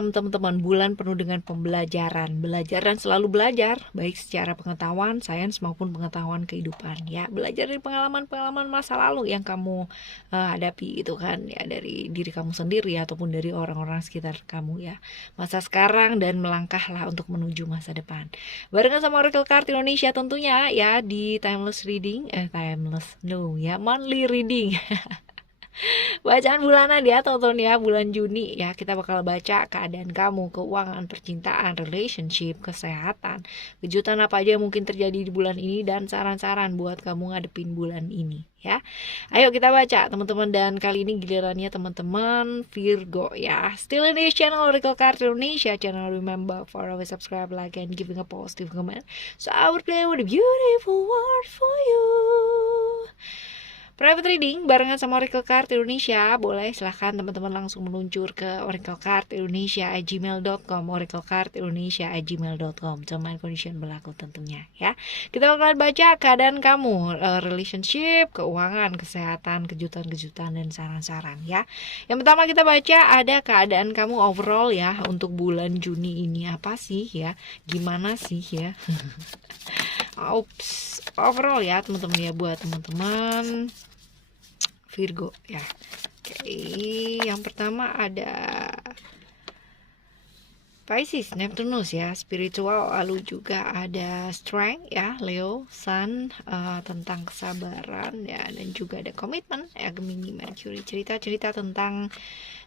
6 teman-teman, bulan penuh dengan pembelajaran. Belajar dan selalu belajar, baik secara pengetahuan, sains maupun pengetahuan kehidupan ya. Belajar dari pengalaman-pengalaman masa lalu yang kamu hadapi gitu kan ya, dari diri kamu sendiri ataupun dari orang-orang sekitar kamu ya. Masa sekarang dan melangkahlah untuk menuju masa depan. Barengan sama Oracle Card Indonesia tentunya ya di timeless reading, monthly reading. Bacaan bulanan ya tonton ya, bulan Juni ya, kita bakal baca keadaan kamu, keuangan, percintaan, relationship, kesehatan, kejutan apa aja yang mungkin terjadi di bulan ini, dan saran-saran buat kamu ngadepin bulan ini ya. Ayo kita baca teman-teman, dan kali ini gilirannya teman-teman Virgo ya. Still in this channel Oracle Card Indonesia channel, remember for always subscribe, like, and giving a positive comment, so I would play with a beautiful word for you. Private reading barengan sama Oracle Card Indonesia, boleh silahkan teman-teman langsung meluncur ke oraclecardindonesia@gmail.com, oraclecardindonesia@gmail.com. Term and condition berlaku tentunya ya. Kita bakalan baca keadaan kamu, relationship, keuangan, kesehatan, kejutan-kejutan, dan saran-saran ya. Yang pertama kita baca ada keadaan kamu overall ya untuk bulan Juni ini, apa sih ya, gimana sih ya. Overall ya teman-teman ya, buat teman-teman Virgo ya. Oke, yang pertama ada Pisces, Neptunus ya, spiritual, lalu juga ada Strength ya, Leo, Sun, tentang kesabaran ya, dan juga ada komitmen ya, Gemini, Mercury. Cerita-cerita tentang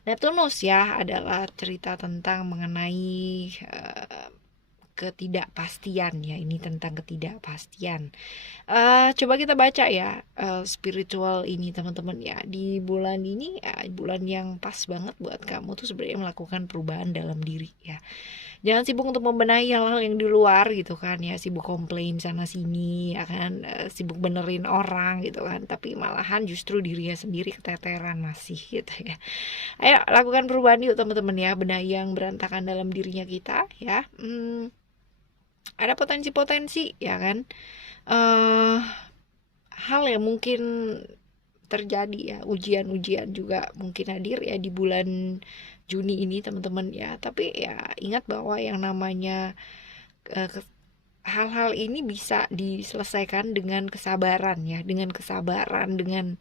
Neptunus ya adalah cerita tentang mengenai ketidakpastian ya, ini tentang ketidakpastian. Coba kita baca ya, spiritual ini teman-teman ya, di bulan ini ya, bulan yang pas banget buat kamu tuh sebenarnya melakukan perubahan dalam diri ya. Jangan sibuk untuk membenahi hal-hal yang di luar gitu kan ya, sibuk komplain sana sini ya kan, sibuk benerin orang gitu kan, tapi malahan justru dirinya sendiri keteteran masih gitu ya. Ayo lakukan perubahan yuk teman-teman ya, benahi yang berantakan dalam dirinya kita ya. Ada potensi-potensi ya kan, hal yang mungkin terjadi ya, ujian-ujian juga mungkin hadir ya di bulan Juni ini teman-teman ya. Tapi ya ingat bahwa yang namanya hal-hal ini bisa diselesaikan dengan kesabaran ya, dengan kesabaran, dengan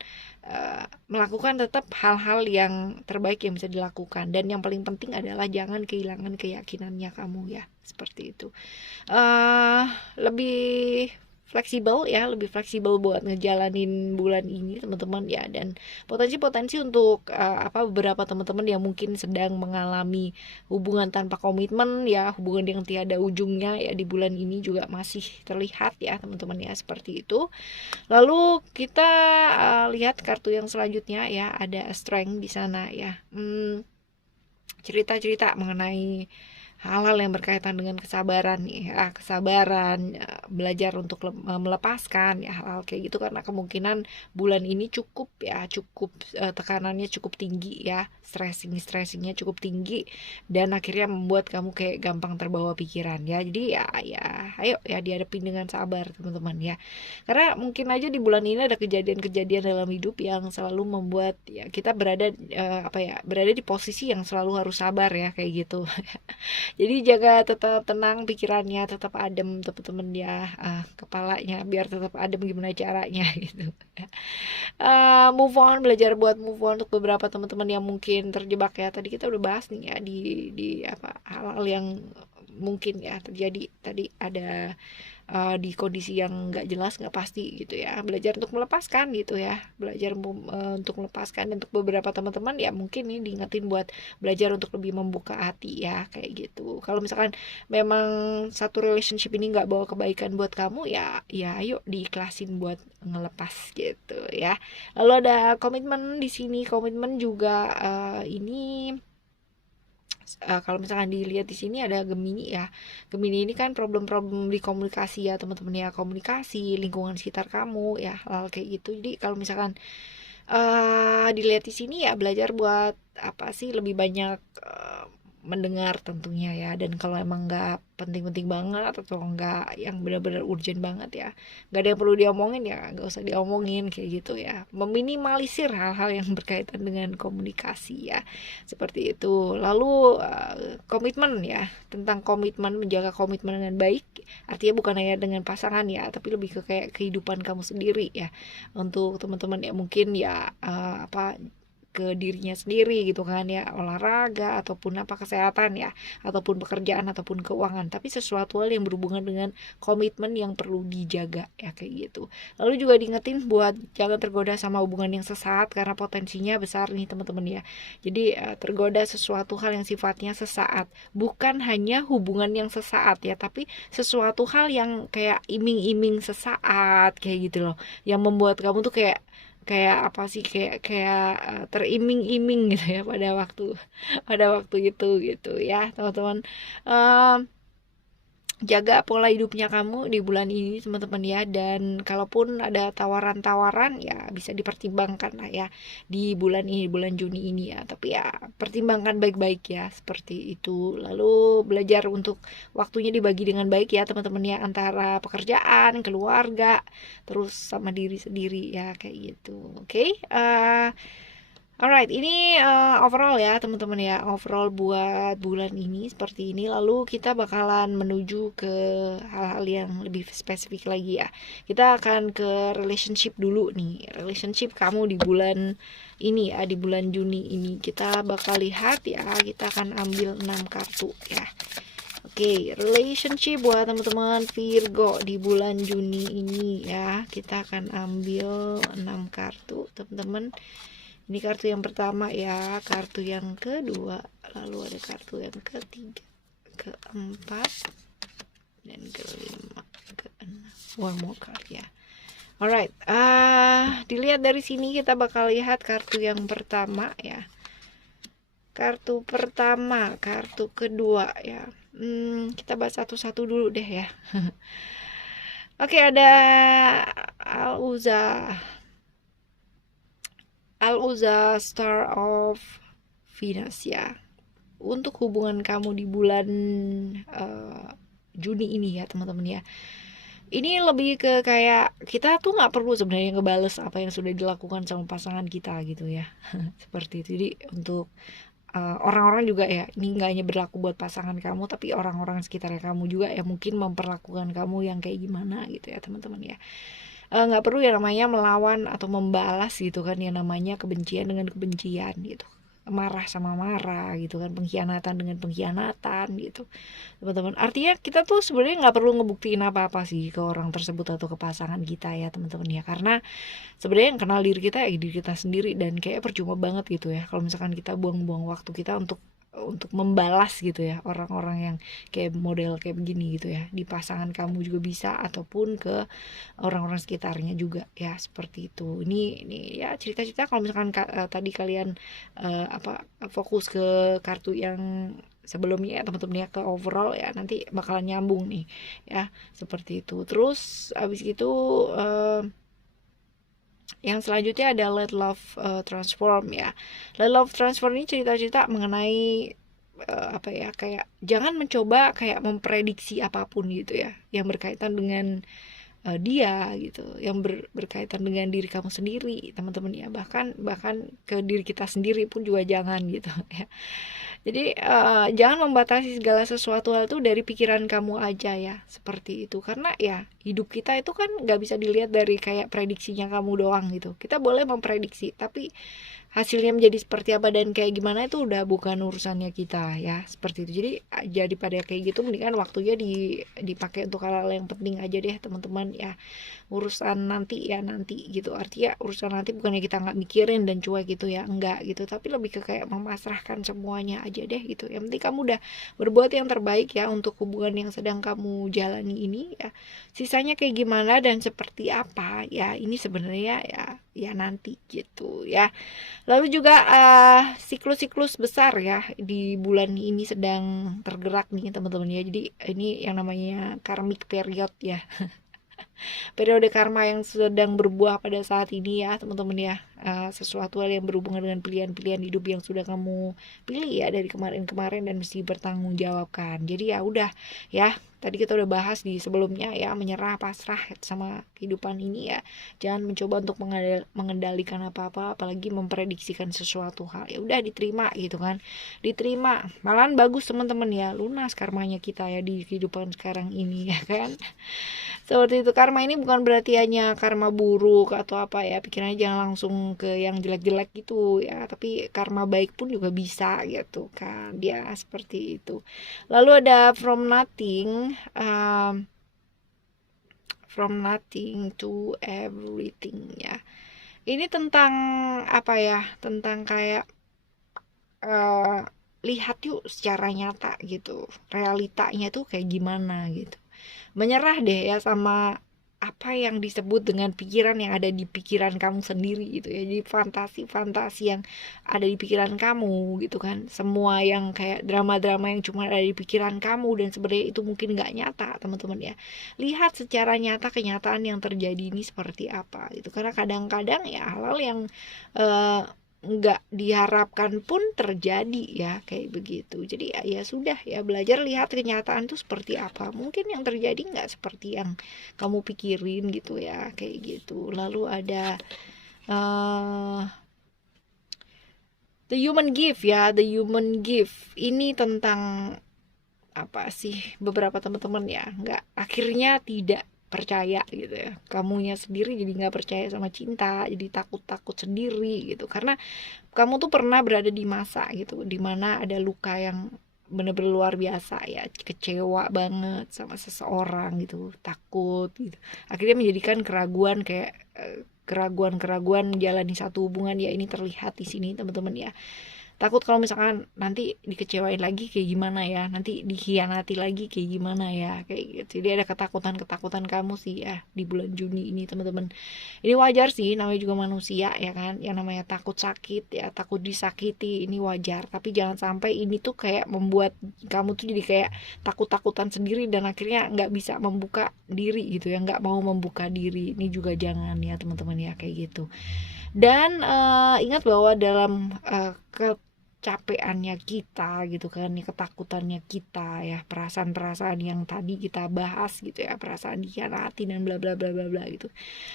melakukan tetap hal-hal yang terbaik yang bisa dilakukan, dan yang paling penting adalah jangan kehilangan keyakinannya kamu ya, seperti itu. Lebih fleksibel ya, lebih fleksibel buat ngejalanin bulan ini teman-teman ya, dan potensi-potensi untuk beberapa teman-teman yang mungkin sedang mengalami hubungan tanpa komitmen ya, hubungan yang tiada ujungnya ya, di bulan ini juga masih terlihat ya teman-teman ya, seperti itu. Lalu kita lihat kartu yang selanjutnya ya, ada Strength di sana ya. Cerita-cerita mengenai hal-hal yang berkaitan dengan kesabaran nih ya, kesabaran, belajar untuk melepaskan ya, hal-hal kayak gitu, karena kemungkinan bulan ini cukup tekanannya cukup tinggi ya, stressingnya cukup tinggi, dan akhirnya membuat kamu kayak gampang terbawa pikiran ya. Jadi ya ayo ya dihadapin dengan sabar teman-teman ya, karena mungkin aja di bulan ini ada kejadian-kejadian dalam hidup yang selalu membuat ya kita berada berada di posisi yang selalu harus sabar ya, kayak gitu. Jadi jaga tetap tenang pikirannya, tetap adem teman-teman ya, kepalanya biar tetap adem gimana caranya gitu. Move on, belajar buat move on untuk beberapa teman-teman yang mungkin terjebak ya. Tadi kita udah bahas nih ya di hal-hal yang mungkin ya terjadi tadi, ada di kondisi yang nggak jelas, nggak pasti gitu ya. Belajar untuk melepaskan gitu ya, belajar untuk melepaskan. Dan untuk beberapa teman-teman ya mungkin ini diingetin buat belajar untuk lebih membuka hati ya, kayak gitu. Kalau misalkan memang satu relationship ini nggak bawa kebaikan buat kamu ya ayo diikhlasin buat ngelepas gitu ya. Lalu ada komitmen di sini, komitmen juga ini. Kalau misalkan dilihat di sini ada Gemini ya. Gemini ini kan problem-problem di komunikasi ya teman-teman ya, komunikasi, lingkungan sekitar kamu ya, hal kayak gitu. Jadi kalau misalkan dilihat di sini ya, belajar buat apa sih, lebih banyak mendengar tentunya ya. Dan kalau emang nggak penting-penting banget atau nggak yang benar-benar urgent banget ya, nggak ada yang perlu diomongin ya nggak usah diomongin kayak gitu ya. Meminimalisir hal-hal yang berkaitan dengan komunikasi ya, seperti itu. Lalu komitmen ya, tentang komitmen, menjaga komitmen dengan baik, artinya bukan hanya dengan pasangan ya, tapi lebih ke kayak kehidupan kamu sendiri ya. Untuk teman-teman ya mungkin ya ke dirinya sendiri gitu kan ya, olahraga ataupun kesehatan ya, ataupun pekerjaan ataupun keuangan, tapi sesuatu hal yang berhubungan dengan komitmen yang perlu dijaga ya, kayak gitu. Lalu juga diingetin buat jangan tergoda sama hubungan yang sesaat karena potensinya besar nih teman-teman ya. Jadi tergoda sesuatu hal yang sifatnya sesaat, bukan hanya hubungan yang sesaat ya, tapi sesuatu hal yang kayak iming-iming sesaat kayak gitu loh, yang membuat kamu tuh kayak kayak apa sih, kayak kayak teriming-iming gitu ya pada waktu itu gitu ya teman-teman. Em, Jaga pola hidupnya kamu di bulan ini teman-teman ya, dan kalaupun ada tawaran-tawaran ya bisa dipertimbangkan lah ya di bulan ini, bulan Juni ini ya, tapi ya pertimbangkan baik-baik ya, seperti itu. Lalu belajar untuk waktunya dibagi dengan baik ya teman-teman ya, antara pekerjaan, keluarga, terus sama diri sendiri ya, kayak gitu. Oke. Alright, ini overall ya teman-teman ya, overall buat bulan ini seperti ini. Lalu kita bakalan menuju ke hal-hal yang lebih spesifik lagi ya. Kita akan ke relationship dulu nih, relationship kamu di bulan ini ya, di bulan Juni ini. Kita bakal lihat ya, kita akan ambil 6 kartu ya. Oke, relationship buat teman-teman Virgo di bulan Juni ini ya. Kita akan ambil 6 kartu teman-teman. Ini kartu yang pertama ya, kartu yang kedua, lalu ada kartu yang ketiga, keempat, dan kelima, keenam. One more card ya. Alright, dilihat dari sini kita bakal lihat kartu yang pertama ya. Kartu pertama, kartu kedua ya. Kita bahas satu-satu dulu deh ya. Oke, ada Al-Uzza, Star of Venus ya. Untuk hubungan kamu di bulan Juni ini ya teman-teman ya. Ini lebih ke kayak kita tuh nggak perlu sebenarnya ngebales apa yang sudah dilakukan sama pasangan kita gitu ya. Seperti itu. Jadi untuk orang-orang juga ya, ini nggak hanya berlaku buat pasangan kamu, tapi orang-orang sekitar kamu juga ya mungkin memperlakukan kamu yang kayak gimana gitu ya teman-teman ya. Nggak perlu ya namanya melawan atau membalas gitu kan, ya namanya kebencian dengan kebencian gitu, marah sama marah gitu kan, pengkhianatan dengan pengkhianatan gitu teman-teman. Artinya kita tuh sebenarnya nggak perlu ngebuktiin apa-apa sih ke orang tersebut atau ke pasangan kita ya teman-teman ya, karena sebenarnya yang kenal diri kita ya diri kita sendiri, dan kayak percuma banget gitu ya kalau misalkan kita buang-buang waktu kita untuk membalas gitu ya orang-orang yang kayak model kayak begini gitu ya, di pasangan kamu juga bisa ataupun ke orang-orang sekitarnya juga ya, seperti itu. Ini ya cerita-cerita kalau misalkan tadi kalian fokus ke kartu yang sebelumnya ya teman-teman ya, ke overall ya, nanti bakalan nyambung nih ya, seperti itu. Terus abis itu yang selanjutnya ada Let Love Transform ya. Let Love Transform ini cerita-cerita mengenai kayak jangan mencoba kayak memprediksi apapun gitu ya yang berkaitan dengan dia gitu, yang berkaitan dengan diri kamu sendiri teman-teman ya, bahkan ke diri kita sendiri pun juga jangan gitu ya. Jadi jangan membatasi segala sesuatu hal itu dari pikiran kamu aja ya, seperti itu. Karena ya hidup kita itu kan nggak bisa dilihat dari kayak prediksinya kamu doang gitu. Kita boleh memprediksi, tapi hasilnya menjadi seperti apa dan kayak gimana itu udah bukan urusannya kita ya, seperti itu. Jadi pada kayak gitu mendingan waktunya dipakai untuk hal-hal yang penting aja deh teman-teman ya. Urusan nanti ya nanti gitu, artinya urusan nanti bukannya kita nggak mikirin dan cuek gitu ya, enggak gitu, tapi lebih ke kayak memasrahkan semuanya aja deh gitu. Yang penting kamu udah berbuat yang terbaik ya untuk hubungan yang sedang kamu jalani ini ya. Sisanya kayak gimana dan seperti apa ya, ini sebenarnya ya nanti gitu ya. Lalu juga siklus-siklus besar ya di bulan ini sedang tergerak nih teman-teman ya. Jadi ini yang namanya karmic period ya. Periode karma yang sedang berbuah pada saat ini ya teman-teman ya. sesuatu hal yang berhubungan dengan pilihan-pilihan hidup yang sudah kamu pilih ya dari kemarin-kemarin dan mesti bertanggung jawabkan. Jadi ya udah ya, tadi kita udah bahas di sebelumnya ya, menyerah, pasrah sama kehidupan ini ya. Jangan mencoba untuk mengendalikan apa-apa, apalagi memprediksikan sesuatu hal. Ya udah diterima gitu kan. Diterima. Malahan bagus teman-teman ya, lunas karmanya kita ya di kehidupan sekarang ini ya kan. Seperti itu. Karma ini bukan berarti hanya karma buruk atau apa ya, pikirannya jangan langsung ke yang jelek-jelek gitu ya, tapi karma baik pun juga bisa gitu kan dia, seperti itu. Lalu ada from nothing to everything ya. Ini tentang apa ya, tentang kayak lihat yuk secara nyata gitu, realitanya tuh kayak gimana gitu. Menyerah deh ya sama apa yang disebut dengan pikiran yang ada di pikiran kamu sendiri gitu ya. Jadi fantasi-fantasi yang ada di pikiran kamu gitu kan. Semua yang kayak drama-drama yang cuma ada di pikiran kamu dan sebenarnya itu mungkin nggak nyata teman-teman ya. Lihat secara nyata kenyataan yang terjadi ini seperti apa gitu. Karena kadang-kadang ya hal-hal yang nggak diharapkan pun terjadi ya kayak begitu. Jadi ya sudah ya, belajar lihat kenyataan tuh seperti apa. Mungkin yang terjadi nggak seperti yang kamu pikirin gitu ya kayak gitu. Lalu ada the human gift ya, the human gift ini tentang apa sih, beberapa teman-teman ya nggak, akhirnya tidak percaya gitu ya, kamunya sendiri jadi nggak percaya sama cinta, jadi takut-takut sendiri gitu, karena kamu tuh pernah berada di masa gitu dimana ada luka yang bener-bener luar biasa ya, kecewa banget sama seseorang gitu, takut gitu, akhirnya menjadikan keraguan kayak keraguan jalani satu hubungan ya. Ini terlihat di sini teman-teman ya, takut kalau misalkan nanti dikecewain lagi kayak gimana ya, nanti dikhianati lagi kayak gimana ya kayak gitu. Jadi ada ketakutan kamu sih ya di bulan Juni ini teman-teman. Ini wajar sih, namanya juga manusia ya kan, yang namanya takut sakit ya, takut disakiti, ini wajar. Tapi jangan sampai ini tuh kayak membuat kamu tuh jadi kayak takut-takutan sendiri dan akhirnya nggak bisa membuka diri gitu ya, nggak mau membuka diri. Ini juga jangan ya teman-teman ya kayak gitu. Dan ingat bahwa dalam kecapeannya kita gitu kan, ketakutannya kita ya, perasaan-perasaan yang tadi kita bahas gitu ya, perasaan dikhianati dan bla bla bla bla bla gitu.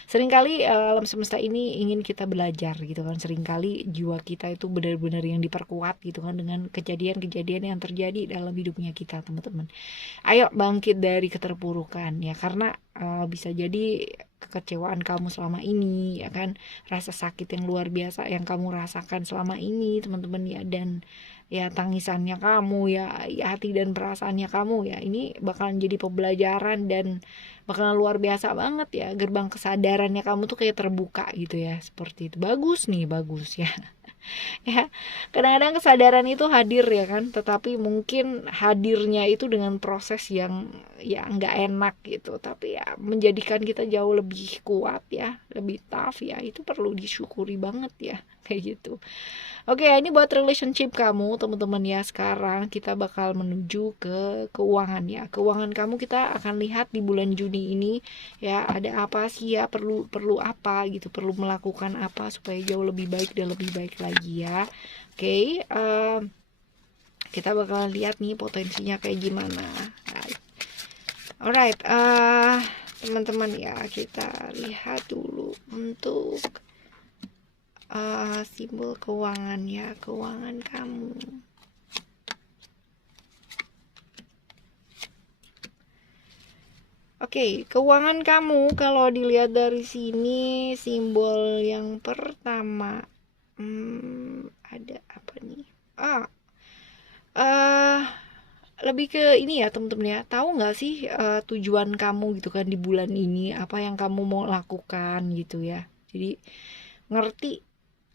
Seringkali alam semesta ini ingin kita belajar gitu kan, seringkali jiwa kita itu benar-benar yang diperkuat gitu kan dengan kejadian-kejadian yang terjadi dalam hidupnya kita teman-teman. Ayo bangkit dari keterpurukan ya, karena bisa jadi kekecewaan kamu selama ini ya kan, rasa sakit yang luar biasa yang kamu rasakan selama ini teman-teman ya, dan ya tangisannya kamu ya, ya hati dan perasaannya kamu ya, ini bakalan jadi pembelajaran dan bakalan luar biasa banget ya, gerbang kesadarannya kamu tuh kayak terbuka gitu ya, seperti itu. Bagus nih, bagus ya. Ya, kadang-kadang kesadaran itu hadir ya kan, tetapi mungkin hadirnya itu dengan proses yang ya nggak enak gitu, tapi ya menjadikan kita jauh lebih kuat ya, lebih tough ya, itu perlu disyukuri banget ya kayak gitu. Oke, ini buat relationship kamu teman-teman ya. Sekarang kita bakal menuju ke keuangan ya. Keuangan kamu kita akan lihat di bulan Juni ini ya, ada apa sih ya, perlu apa gitu, perlu melakukan apa supaya jauh lebih baik dan lebih baik lagi ya. Oke, kita bakal lihat nih potensinya kayak gimana. Alright, teman-teman ya, kita lihat dulu untuk simbol keuangan ya, keuangan kamu. Oke, keuangan kamu kalau dilihat dari sini, simbol yang pertama ada apa nih? Lebih ke ini ya teman-teman ya, tahu nggak sih tujuan kamu gitu kan di bulan ini, apa yang kamu mau lakukan gitu ya. Jadi ngerti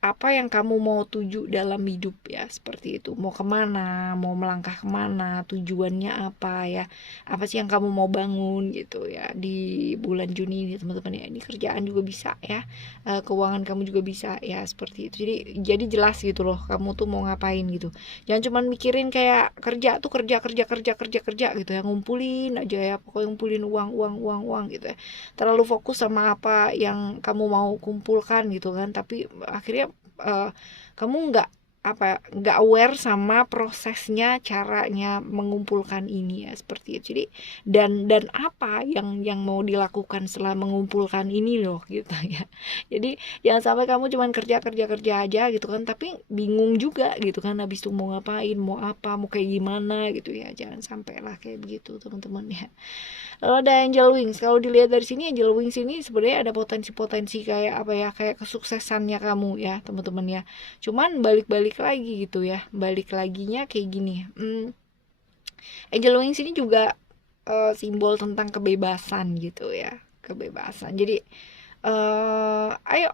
apa yang kamu mau tuju dalam hidup ya, seperti itu. Mau kemana, mau melangkah kemana, tujuannya apa ya, apa sih yang kamu mau bangun gitu ya di bulan Juni ini teman-teman ya. Ini kerjaan juga bisa ya, keuangan kamu juga bisa ya, seperti itu. Jadi jelas gitu loh kamu tuh mau ngapain gitu. Jangan cuman mikirin kayak kerja tuh kerja kerja kerja kerja kerja gitu ya, ngumpulin aja ya, pokoknya ngumpulin uang uang uang uang gitu ya, terlalu fokus sama apa yang kamu mau kumpulkan gitu kan, tapi akhirnya kamu nggak aware sama prosesnya, caranya mengumpulkan ini ya, seperti itu. Jadi dan apa yang mau dilakukan setelah mengumpulkan ini loh gitu ya. Jadi jangan sampai kamu cuman kerja kerja kerja aja gitu kan, tapi bingung juga gitu kan habis itu mau ngapain, mau apa, mau kayak gimana gitu ya. Jangan sampai lah kayak begitu teman-teman ya. Lalu ada Angel Wings. Kalau dilihat dari sini, Angel Wings ini sebenarnya ada potensi-potensi kayak apa ya, kayak kesuksesannya kamu ya teman-teman ya. Cuman balik-balik lagi gitu ya, balik laginya kayak gini. Angel Wings ini juga simbol tentang kebebasan gitu ya, kebebasan. Jadi ayo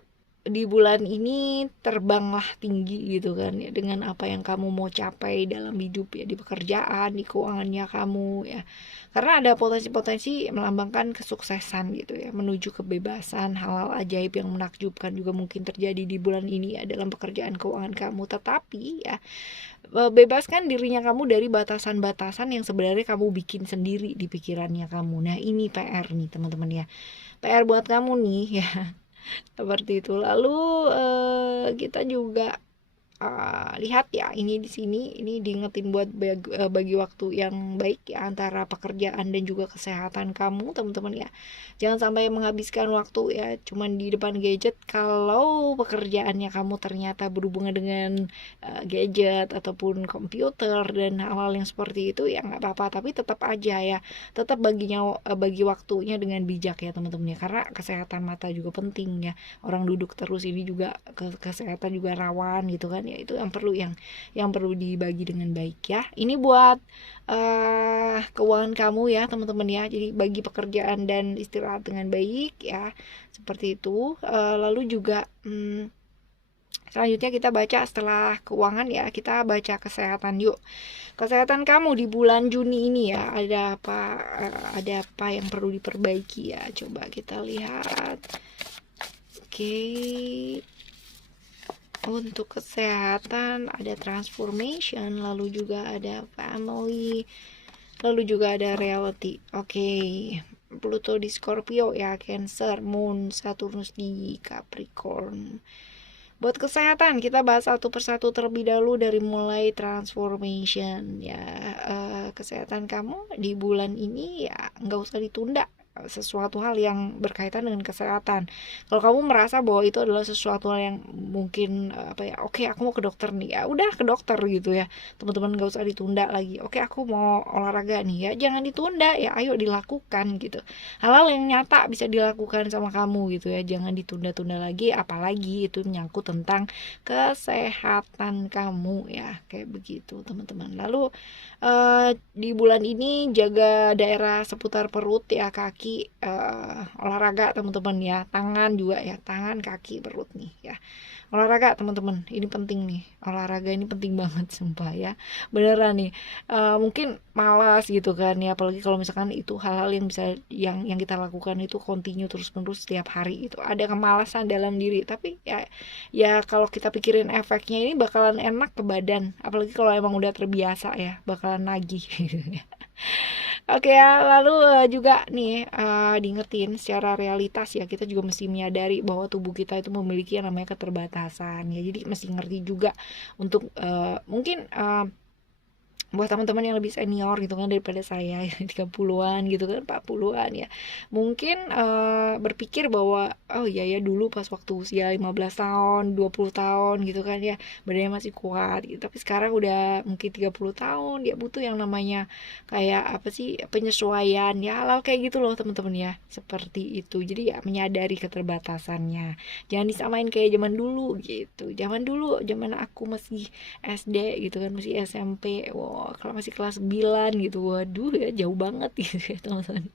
di bulan ini terbanglah tinggi gitu kan ya, dengan apa yang kamu mau capai dalam hidup ya, di pekerjaan, di keuangannya kamu ya. Karena ada potensi-potensi melambangkan kesuksesan gitu ya, menuju kebebasan. Hal-hal ajaib yang menakjubkan juga mungkin terjadi di bulan ini ya dalam pekerjaan keuangan kamu. Tetapi ya, bebaskan dirinya kamu dari batasan-batasan yang sebenarnya kamu bikin sendiri di pikirannya kamu. Nah, ini PR nih teman-teman ya. PR buat kamu nih ya. Seperti itu. Lalu kita juga lihat ya, ini di sini ini diingetin buat bagi waktu yang baik ya antara pekerjaan dan juga kesehatan kamu teman-teman ya. Jangan sampai menghabiskan waktu ya cuman di depan gadget kalau pekerjaannya kamu ternyata berhubungan dengan gadget ataupun komputer dan hal-hal yang seperti itu, ya nggak apa-apa, tapi tetap aja ya, tetap bagi waktunya dengan bijak ya teman-teman ya, karena kesehatan mata juga penting ya. Orang duduk terus ini juga kesehatan juga rawan gitu kan ya. Itu yang perlu dibagi dengan baik ya. Ini buat keuangan kamu ya teman-teman ya. Jadi bagi pekerjaan dan istirahat dengan baik ya, seperti itu. Lalu juga selanjutnya kita baca setelah keuangan ya, kita baca kesehatan yuk. Kesehatan kamu di bulan Juni ini ya, ada apa yang perlu diperbaiki ya, coba kita lihat. Oke. Untuk kesehatan ada transformation, lalu juga ada family, lalu juga ada reality. Oke. Pluto di Scorpio ya, Cancer, Moon, Saturnus di Capricorn. Buat kesehatan kita bahas satu persatu terlebih dahulu, dari mulai transformation ya. Kesehatan kamu di bulan ini ya nggak usah ditunda sesuatu hal yang berkaitan dengan kesehatan. Kalau kamu merasa bahwa itu adalah sesuatu hal yang mungkin oke, aku mau ke dokter nih, ya udah ke dokter gitu ya teman-teman, nggak usah ditunda lagi. Oke, aku mau olahraga nih, ya jangan ditunda ya, ayo dilakukan gitu. Hal-hal yang nyata bisa dilakukan sama kamu gitu ya, jangan ditunda-tunda lagi, apalagi itu menyangkut tentang kesehatan kamu ya, kayak begitu teman-teman. Lalu di bulan ini jaga daerah seputar perut ya, kaki, olahraga teman-teman ya, tangan juga ya, tangan, kaki, perut nih ya. Olahraga teman-teman, ini penting nih, olahraga ini penting banget sumpah ya, beneran nih. Mungkin malas gitu kan ya, apalagi kalau misalkan itu hal-hal yang bisa yang kita lakukan itu continue terus-menerus setiap hari, itu ada kemalasan dalam diri. Tapi ya kalau kita pikirin efeknya ini bakalan enak ke badan, apalagi kalau emang udah terbiasa ya, bakalan nagih gitu ya. Oke ya, lalu juga nih diingetin secara realitas ya, kita juga mesti menyadari bahwa tubuh kita itu memiliki yang namanya keterbatasan ya. Jadi mesti ngerti juga untuk mungkin buat teman-teman yang lebih senior gitu kan daripada saya 30-an gitu kan, 40-an ya, mungkin berpikir bahwa oh iya ya dulu pas waktu usia 15 tahun 20 tahun gitu kan ya, badannya masih kuat gitu. Tapi sekarang udah mungkin 30 tahun, dia butuh yang namanya kayak apa sih, penyesuaian ya, hal kayak gitu loh teman-teman ya, seperti itu. Jadi ya menyadari keterbatasannya, jangan disamain kayak zaman dulu gitu. Zaman dulu, zaman aku masih SD gitu kan, masih SMP, wow, kalau masih kelas 9 gitu, waduh ya jauh banget gitu ya teman-teman.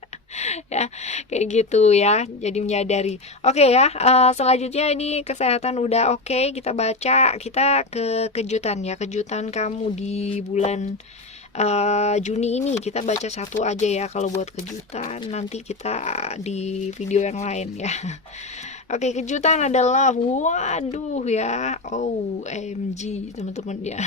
Ya kayak gitu ya, jadi menyadari. Oke ya, selanjutnya ini kesehatan udah oke, kita baca, kita ke kejutan ya, kejutan kamu di bulan Juni ini. Kita baca satu aja ya kalau buat kejutan, nanti kita di video yang lain ya. Oke, kejutan adalah waduh ya, OMG teman-teman ya.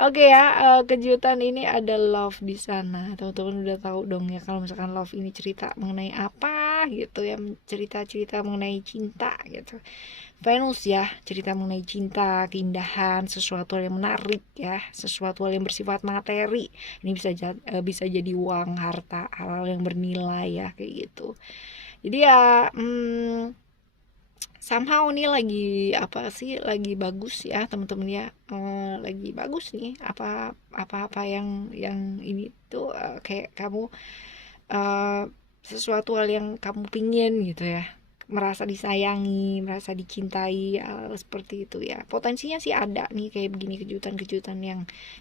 Oke ya, kejutan ini ada love di sana. Teman-teman udah tahu dong ya kalau misalkan love ini cerita mengenai apa gitu ya, cerita-cerita mengenai cinta gitu. Venus ya, cerita mengenai cinta, keindahan, sesuatu yang menarik ya, sesuatu yang bersifat materi. Ini bisa jadi uang, harta, hal-hal yang bernilai ya kayak gitu. Jadi ya somehow nih lagi apa sih, lagi bagus ya teman-teman ya, lagi bagus nih apa yang ini tuh, kayak kamu uh, sesuatu hal yang kamu pingin gitu ya, merasa disayangi, merasa dicintai, seperti itu ya. Potensinya sih ada nih kayak begini, kejutan-kejutan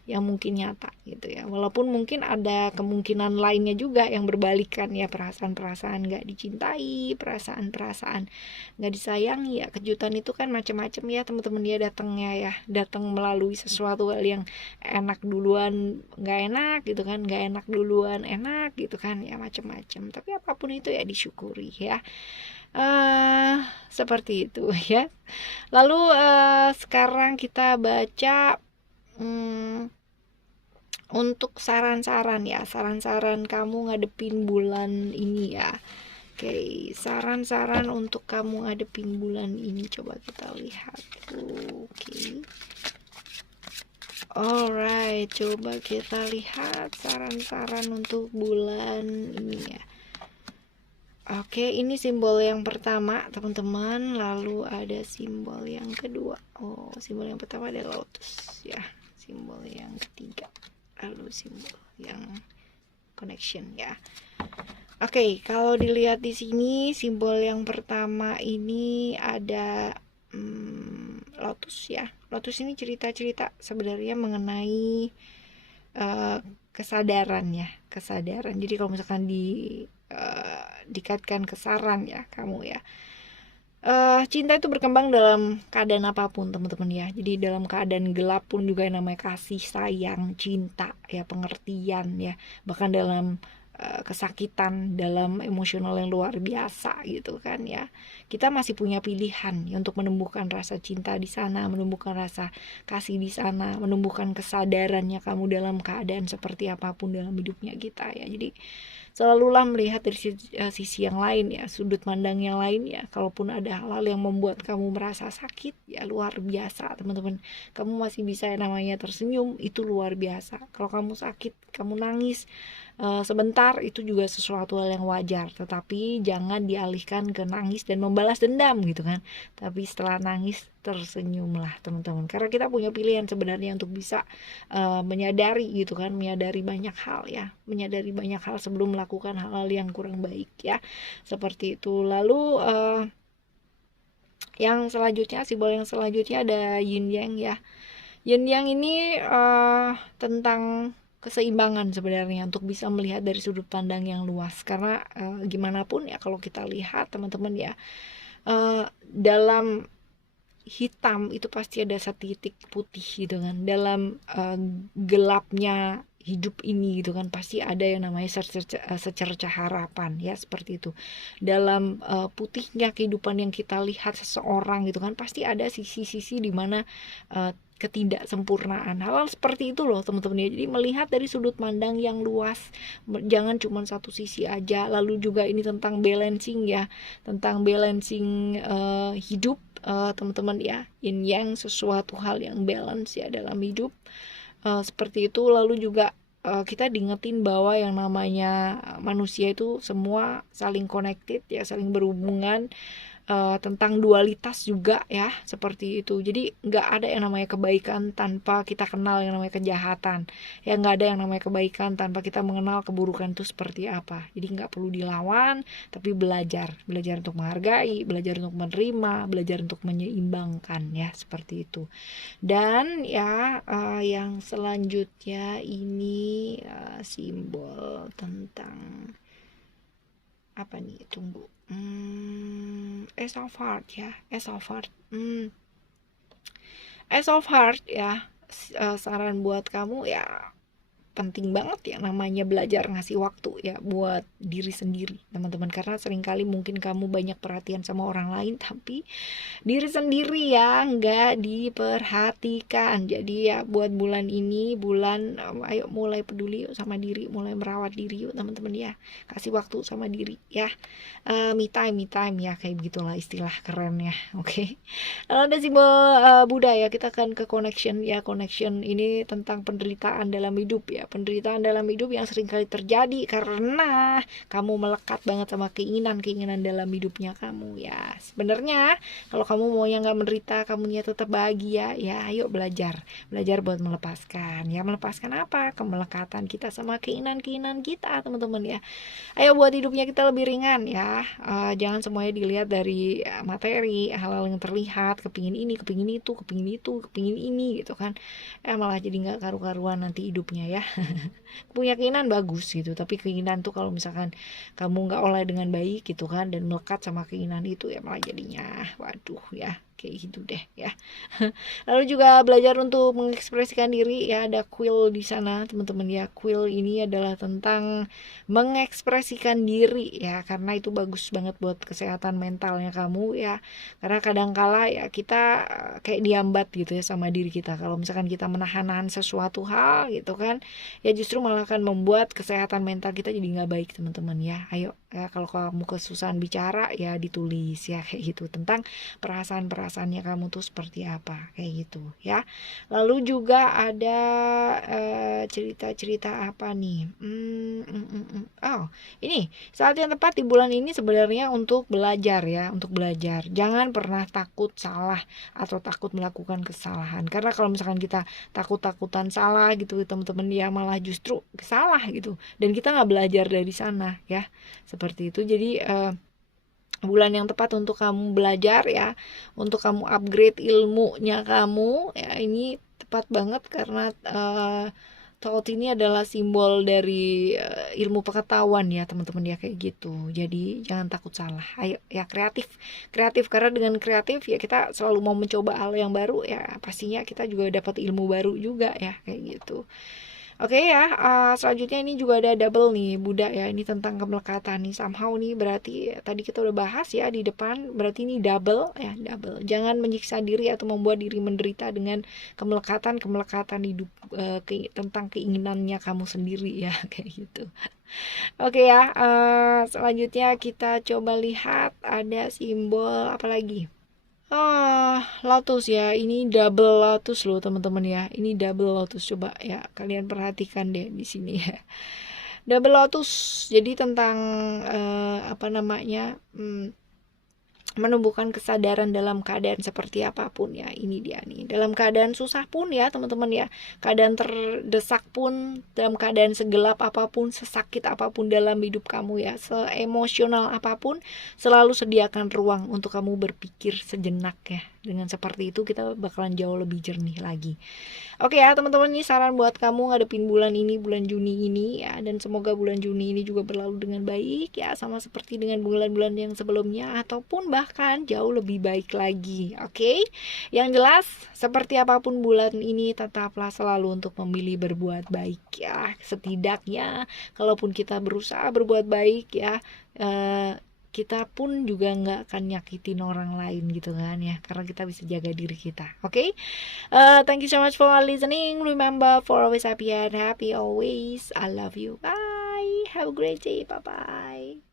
yang mungkin nyata gitu ya. Walaupun mungkin ada kemungkinan lainnya juga yang berbalikan ya, perasaan-perasaan nggak dicintai, perasaan-perasaan nggak disayangi ya. Kejutan itu kan macam-macam ya teman-teman ya, datangnya ya, datang melalui sesuatu hal yang enak duluan nggak enak gitu kan, nggak enak duluan enak gitu kan ya, macam-macam. Tapi apapun itu ya disyukuri ya. Seperti itu ya. Lalu sekarang kita baca untuk saran-saran ya, saran-saran kamu ngadepin bulan ini ya. Oke, saran-saran untuk kamu ngadepin bulan ini coba kita lihat. Oke. Alright, coba kita lihat saran-saran untuk bulan ini ya. Oke, ini simbol yang pertama teman-teman, lalu ada simbol yang kedua. Oh, simbol yang pertama ada lotus ya, simbol yang ketiga, lalu simbol yang connection ya. Oke, kalau dilihat di sini simbol yang pertama ini ada lotus ya. Lotus ini cerita-cerita sebenarnya mengenai kesadaran ya, kesadaran. Jadi kalau misalkan dikaitkan ke saran ya kamu ya, cinta itu berkembang dalam keadaan apapun teman-teman ya. Jadi dalam keadaan gelap pun juga yang namanya kasih sayang, cinta ya, pengertian ya, bahkan dalam kesakitan, dalam emosional yang luar biasa gitu kan ya, kita masih punya pilihan ya, untuk menumbuhkan rasa cinta di sana, menumbuhkan rasa kasih di sana, menumbuhkan kesadarannya kamu dalam keadaan seperti apapun dalam hidupnya kita ya. Jadi selalulah melihat dari sisi yang lain ya, sudut pandang yang lain ya. Kalaupun ada hal-hal yang membuat kamu merasa sakit ya, luar biasa teman-teman, kamu masih bisa yang namanya tersenyum, itu luar biasa. Kalau kamu sakit, kamu nangis sebentar, itu juga sesuatu hal yang wajar, tetapi jangan dialihkan ke nangis dan membalas dendam gitu kan. Tapi setelah nangis tersenyumlah teman-teman, karena kita punya pilihan sebenarnya untuk bisa menyadari gitu kan, menyadari banyak hal ya, menyadari banyak hal sebelum melakukan hal-hal yang kurang baik ya, seperti itu. Lalu yang selanjutnya, simbol yang selanjutnya ada yin yang ya. Yin yang ini tentang keseimbangan sebenarnya, untuk bisa melihat dari sudut pandang yang luas. Karena gimana pun ya, kalau kita lihat teman-teman ya, dalam hitam itu pasti ada satu titik putih gitu kan. Dalam gelapnya hidup ini gitu kan, pasti ada yang namanya secercah harapan ya, seperti itu. Dalam putihnya kehidupan yang kita lihat seseorang gitu kan, pasti ada sisi-sisi di mana ketidaksempurnaan. Hal-hal seperti itu loh teman-teman ya. Jadi melihat dari sudut pandang yang luas, jangan cuma satu sisi aja. Lalu juga ini tentang balancing ya, tentang balancing hidup teman-teman ya, yin yang, sesuatu hal yang balance ya dalam hidup, seperti itu. Lalu juga kita diingetin bahwa yang namanya manusia itu semua saling connected ya, saling berhubungan. tentang dualitas juga ya, seperti itu. Jadi nggak ada yang namanya kebaikan tanpa kita kenal yang namanya kejahatan ya, nggak ada yang namanya kebaikan tanpa kita mengenal keburukan itu seperti apa. Jadi nggak perlu dilawan, tapi belajar untuk menghargai, belajar untuk menerima, belajar untuk menyeimbangkan ya, seperti itu. Dan ya yang selanjutnya ini simbol tentang apa nih, tunggu, Ace of Heart ya, Ace of Heart. Ace of Heart ya, saran buat kamu ya, penting banget ya namanya belajar ngasih waktu ya buat diri sendiri teman-teman, karena seringkali mungkin kamu banyak perhatian sama orang lain tapi diri sendiri ya nggak diperhatikan. Jadi ya buat bulan ini, ayo mulai peduli yuk sama diri, mulai merawat diri yuk teman-teman ya, kasih waktu sama diri ya, me time ya, kayak begitulah istilah kerennya. Oke. Lalu ada simbol Buddha ya, kita akan ke connection ya. Connection ini tentang penderitaan dalam hidup ya, penderitaan dalam hidup yang seringkali terjadi karena kamu melekat banget sama keinginan dalam hidupnya kamu ya. Sebenarnya kalau kamu maunya nggak menderita, kamunya tetap bahagia ya, ayo belajar buat melepaskan ya. Melepaskan apa? Kemelekatan kita sama keinginan kita teman-teman ya. Ayo buat hidupnya kita lebih ringan ya. Jangan semuanya dilihat dari materi, hal-hal yang terlihat, kepingin ini, kepingin itu, kepingin ini gitu kan, malah jadi nggak karu-karuan nanti hidupnya ya. Punya keinginan bagus gitu, tapi keinginan tuh kalau misalkan kamu nggak olah dengan baik gitu kan, dan melekat sama keinginan itu ya, malah jadinya waduh ya, kayak gitu deh ya. Lalu juga belajar untuk mengekspresikan diri ya, ada quill di sana teman-teman ya. Quill ini adalah tentang mengekspresikan diri ya, karena itu bagus banget buat kesehatan mentalnya kamu ya. Karena kadangkala ya kita kayak diambat gitu ya sama diri kita, kalau misalkan kita menahan sesuatu hal gitu kan, ya justru malah akan membuat kesehatan mental kita jadi nggak baik teman-teman ya. Ayo ya, kalau kamu kesusahan bicara ya ditulis ya, kayak gitu, tentang perasaannya kamu tuh seperti apa, kayak gitu ya. Lalu juga ada cerita-cerita apa nih, oh ini saat yang tepat di bulan ini sebenarnya untuk belajar ya, untuk belajar. Jangan pernah takut salah atau takut melakukan kesalahan, karena kalau misalkan kita takut-takutan salah gitu teman-teman ya, malah justru salah gitu, dan kita nggak belajar dari sana ya, seperti itu. Jadi bulan yang tepat untuk kamu belajar ya, untuk kamu upgrade ilmunya kamu ya, ini tepat banget karena Thought ini adalah simbol dari ilmu pengetahuan ya teman-teman ya, kayak gitu. Jadi jangan takut salah, ayo ya kreatif karena dengan kreatif ya kita selalu mau mencoba hal yang baru ya, pastinya kita juga dapat ilmu baru juga ya, kayak gitu. Oke ya, selanjutnya ini juga ada double nih, Buddha ya. Ini tentang kemelekatan nih, somehow nih, berarti tadi kita udah bahas ya di depan, berarti ini double ya, double. Jangan menyiksa diri atau membuat diri menderita dengan kemelekatan hidup, tentang keinginannya kamu sendiri ya, kayak gitu. Oke ya, selanjutnya kita coba lihat ada simbol apa lagi. Lotus ya. Ini double lotus loh teman-teman ya. Ini double lotus, coba ya kalian perhatikan deh di sini ya. Double lotus. Jadi tentang apa namanya? Menumbuhkan kesadaran dalam keadaan seperti apapun ya. Ini dia nih, dalam keadaan susah pun ya teman-teman ya, keadaan terdesak pun, dalam keadaan segelap apapun, sesakit apapun dalam hidup kamu ya, seemosional apapun, selalu sediakan ruang untuk kamu berpikir sejenak ya. Dengan seperti itu kita bakalan jauh lebih jernih lagi. Oke ya teman-teman, ini saran buat kamu ngadepin bulan ini, bulan Juni ini ya, dan semoga bulan Juni ini juga berlalu dengan baik ya, sama seperti dengan bulan-bulan yang sebelumnya ataupun bahkan jauh lebih baik lagi. Oke? Yang jelas seperti apapun bulan ini, tetaplah selalu untuk memilih berbuat baik ya. Setidaknya kalaupun kita berusaha berbuat baik ya, kita pun juga nggak akan nyakitin orang lain gitu kan ya, karena kita bisa jaga diri kita. Oke? Thank you so much for listening. Remember, for always happy and happy always. I love you. Bye. Have a great day. Bye bye.